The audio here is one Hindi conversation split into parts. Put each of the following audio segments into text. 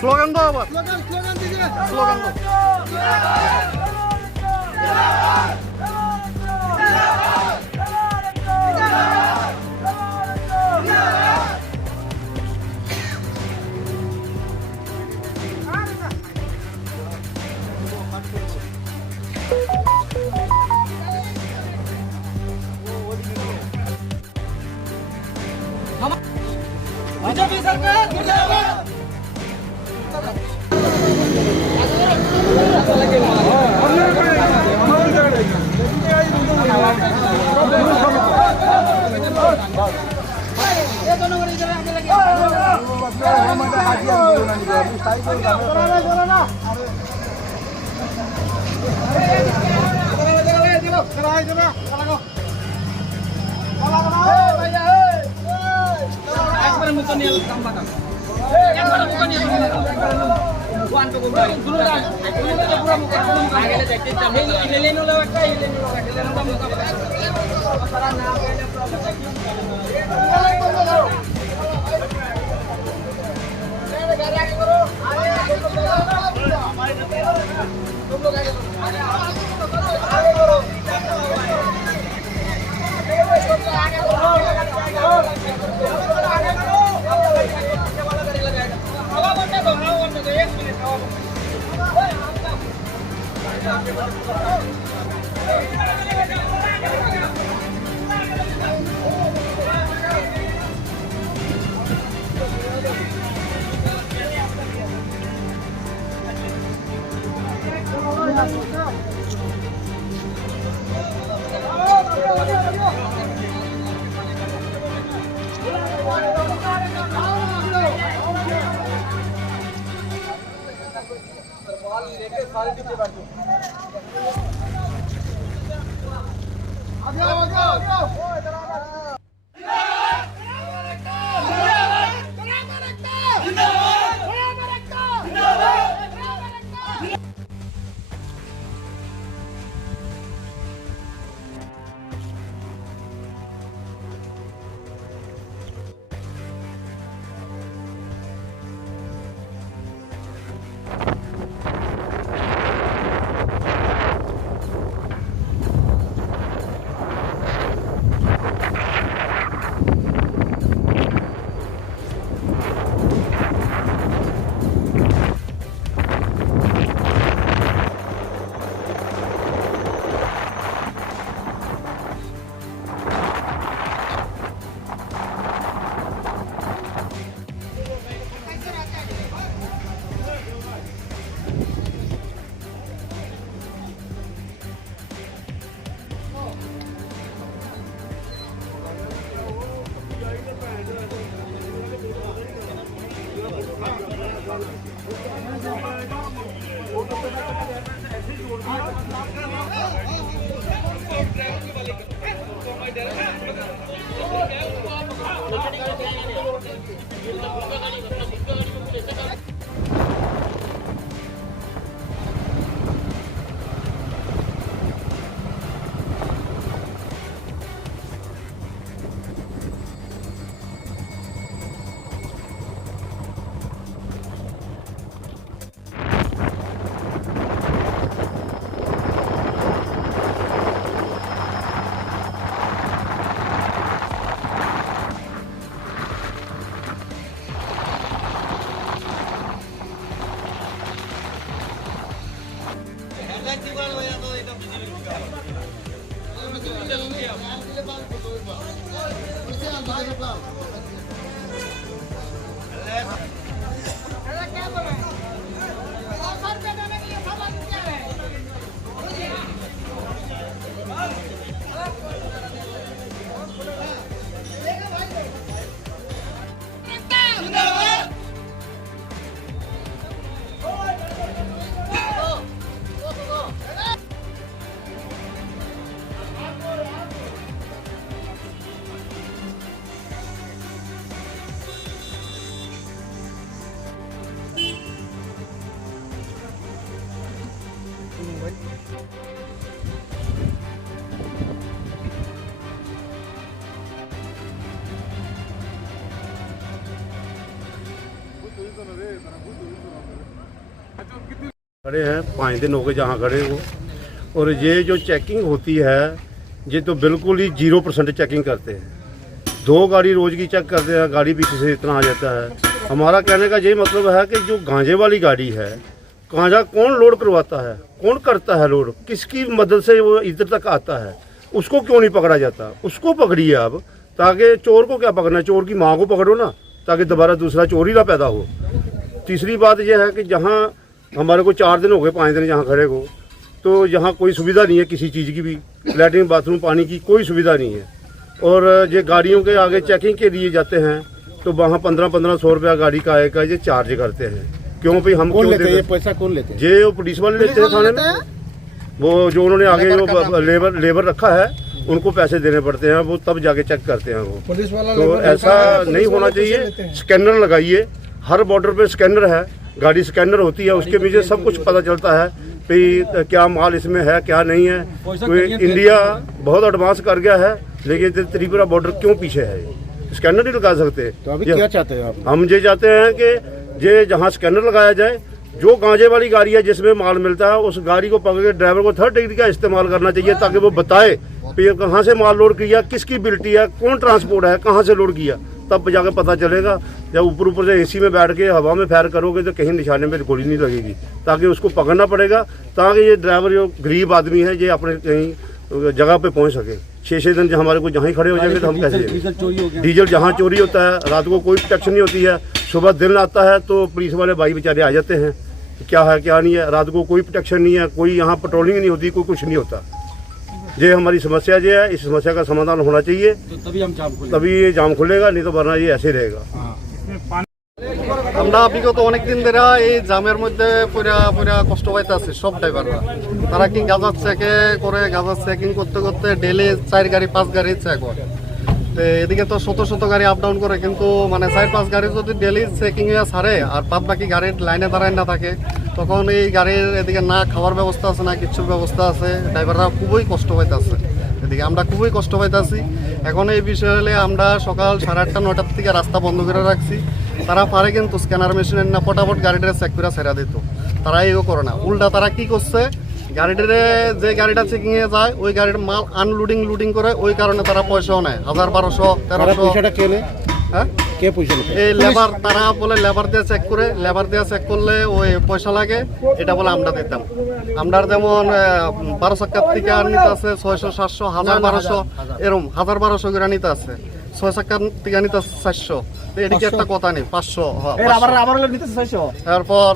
স্লোগান দাও আবার, স্লোগান দিকে স্লোগান দাও। बीजेपी सरकार जिंदाबाद। Butuh itu loh, karena butuh itu. खड़े हैं 5 दिन हो गए जहाँ खड़े हो। और ये जो चेकिंग होती है ये तो बिल्कुल ही 0% चेकिंग करते हैं। 2 गाड़ी रोज़ की चेक करते हैं, गाड़ी पीछे से इतना आ जाता है। हमारा कहने का यही मतलब है कि जो गांजे वाली गाड़ी है, गांजा कौन लोड करवाता है, कौन करता है लोड, किसकी मदद से वो इधर तक आता है, उसको क्यों नहीं पकड़ा जाता? उसको पकड़िए अब, ताकि चोर को क्या पकड़ना, चोर की माँ को पकड़ो ना, ताकि दोबारा दूसरा चोर ही ना पैदा हो। तीसरी बात यह है कि जहाँ हमारे को 4 दिन हो गए 5 दिन जहाँ खड़े को, तो यहाँ कोई सुविधा नहीं है किसी चीज़ की भी, लैट्रिन बाथरूम पानी की कोई सुविधा नहीं है। और ये गाड़ियों के आगे चेकिंग के लिए जाते हैं तो वहाँ 1500 रुपया गाड़ी का आए का ये चार्ज करते हैं। क्यों भाई? हम कौन क्यों लेते हैं ये देते? पैसा? कौन लेते हैं? ये वो पुलिस वाले लेते हैं थाने में, वो जो उन्होंने आगे जो लेबर रखा है उनको पैसे देने पड़ते हैं, वो तब जाके चेक करते हैं वो। पुलिस वाला तो लेबर ऐसा रखा है, तो नहीं होना पैसे लेते चाहिए। हैं। स्कैनर लगाइए, हर बॉर्डर पे स्कैनर है, गाड़ी स्कैनर होती है, उसके पीछे सब कुछ पता चलता है भाई क्या माल इसमें है क्या नहीं है। कोई इंडिया बहुत एडवांस कर गया है, लेकिन त्रिपुरा बॉर्डर क्यों पीछे है? स्कैनर नहीं लगा सकते। तो अभी क्या चाहते हैं आप? हम ये चाहते हैं कि ये जहाँ स्कैनर लगाया जाए, जो गांजे वाली गाड़ी है जिसमें माल मिलता है उस गाड़ी को पकड़ के ड्राइवर को 3rd डिग्री का इस्तेमाल करना चाहिए, ताकि वो बताए कि ये कहाँ से माल लोड किया, किसकी बिल्टी है, कौन ट्रांसपोर्ट है, कहाँ से लोड किया, तब जाकर पता चलेगा। जब ऊपर से एसी में बैठ के हवा में फायर करोगे तो कहीं निशाने में गोली नहीं लगेगी, ताकि उसको पकड़ना पड़ेगा, ताकि ये ड्राइवर जो गरीब आदमी है ये अपने कहीं जगह पे पहुंच सके। 6-6 दिन जब हमारे को जहाँ ही खड़े हो जाएंगे तो हम कैसे जाएंगे? डीजल जहाँ चोरी होता है, रात को कोई प्रोटेक्शन नहीं होती है, सुबह दिन आता है तो पुलिस वाले भाई बेचारे आ जाते हैं, क्या है क्या नहीं है, रात को कोई प्रोटेक्शन नहीं है, कोई यहाँ पेट्रोलिंग नहीं होती, कोई कुछ नहीं होता। ये हमारी समस्या जो है, इस समस्या का समाधान होना चाहिए, तभी ये जाम खुलेगा, नहीं तो वरना ये ऐसे रहेगा। আমরা বিগত অনেকদিন ধরে এই জামের মধ্যে পুরা পুরা কষ্ট পাইতেছি সব ড্রাইভাররা। তারা কি গাঁজা চেকে করে, গাঁজা চেকিং করতে করতে ডেলি 4 গাড়ি 5 গাড়ি চেক হয়। তো এদিকে তো শত শত গাড়ি আপ ডাউন করে, কিন্তু মানে 4-5 গাড়ি যদি ডেলি চেকিং হয়ে ছাড়ে আর বাদ বাকি গাড়ির লাইনে দাঁড়ায় না থাকে, তখন এই গাড়ির এদিকে না খাওয়ার ব্যবস্থা আছে না কিছুর ব্যবস্থা আছে, ড্রাইভাররা খুবই কষ্ট পাইতেছে। এদিকে আমরা খুবই কষ্ট পাইতেছি। এখন এই বিষয় হলে আমরা সকাল 8:30-9টার থেকে রাস্তা বন্ধ করে রাখছি। তারা পারে কিন্তু স্ক্যানার মেশিনের না ফটাফট গাড়িটা চেক করে ছেড়া দিত, তারা এও করে না। উল্টা তারা কি করছে, গাড়িটারে যে গাড়িটা চেকিং এ যায় ওই গাড়ির মাল লুডিং করে, ওই কারণে তারা পয়সাও নেয় 1000-1200-1300। পয়সাটা কে নেয়? হ্যাঁ, কে পয়সা নেয়? এই লেবার, তারা বলে লেবার দিয়ে চেক করে, লেবার দিয়ে চেক করলে ওই পয়সা লাগে, এটা বলে আমরা দিতাম। আমরা যেমন 12 চাকার থেকে নিতে আছে 600-700, 1000-1200 এরকম 1000-1200 করে নিতে আছে, 6 চাকার থেকে নিতে আছে 400। এদিকে একটা কথা নেই, 500। তারপর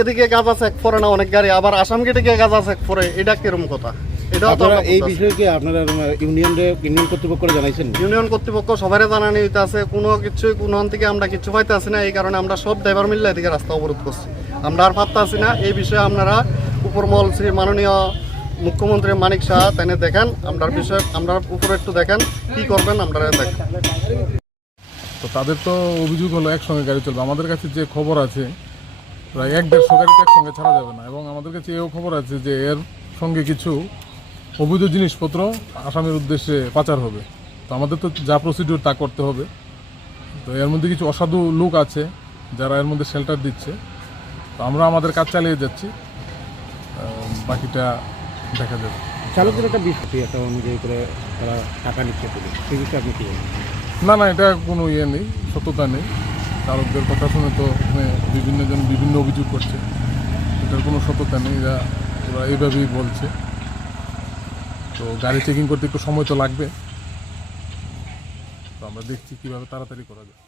এদিকে গাঁজা চেক করে না অনেক গাড়ি, আবার আসাম গেটে গিয়ে গাঁজা চেক করে, এটা কিরম কথা? এটাও তো আপনারা এই বিষয়ে কি আপনারা ইউনিয়ন কর্তৃপক্ষ জানাইছেন? ইউনিয়ন কর্তৃপক্ষ সবাই জানানি হইতে আছে, কোনো কিছুই কোনো থেকে আমরা কিছু পাইতে আসি না। এই কারণে আমরা সব ড্রাইভার মিললে এদিকে রাস্তা অবরোধ করছি, আমরা আর পারতে আসি না। এই বিষয়ে আপনারা উপরমহল শ্রী মাননীয় মুখ্যমন্ত্রী মানিক শাহ তাই দেখেন, আমরা বিষয়ে আমরা উপরে একটু দেখেন কি করবেন, আমরা দেখেন। তো তাদের তো অভিযোগ হলো একসঙ্গে গাড়ি চলবে। আমাদের কাছে যে খবর আছে প্রায় 1-150 গাড়িতে একসঙ্গে ছাড়া যাবে না, এবং আমাদের কাছে এও খবর আছে যে এর সঙ্গে কিছু অবৈধ জিনিসপত্র আসামের উদ্দেশ্যে পাচার হবে। তো আমাদের তো যা প্রসিডিউর তা করতে হবে। তো এর মধ্যে কিছু অসাধু লোক আছে যারা এর মধ্যে শেল্টার দিচ্ছে, তো আমরা আমাদের কাজ চালিয়ে যাচ্ছি, বাকিটা দেখা যাবে। চালকের একটা বিষয় একটা অনুযায়ী করে তারা টাকা নিচ্ছে পুলিশ, সেই বিষয়ে আপনি কি বলেন? না, এটা কোনো ইয়ে নেই, সত্যতা নেই। চালকদের কথা শুনে তো বিভিন্ন জন বিভিন্ন অভিযোগ করছে, এটার কোনো সত্যতা নেই, ওরা এইভাবেই বলছে। তো গাড়ি চেকিং করতে একটু সময় তো লাগবে, তো আমরা দেখছি কীভাবে তাড়াতাড়ি করা যায়।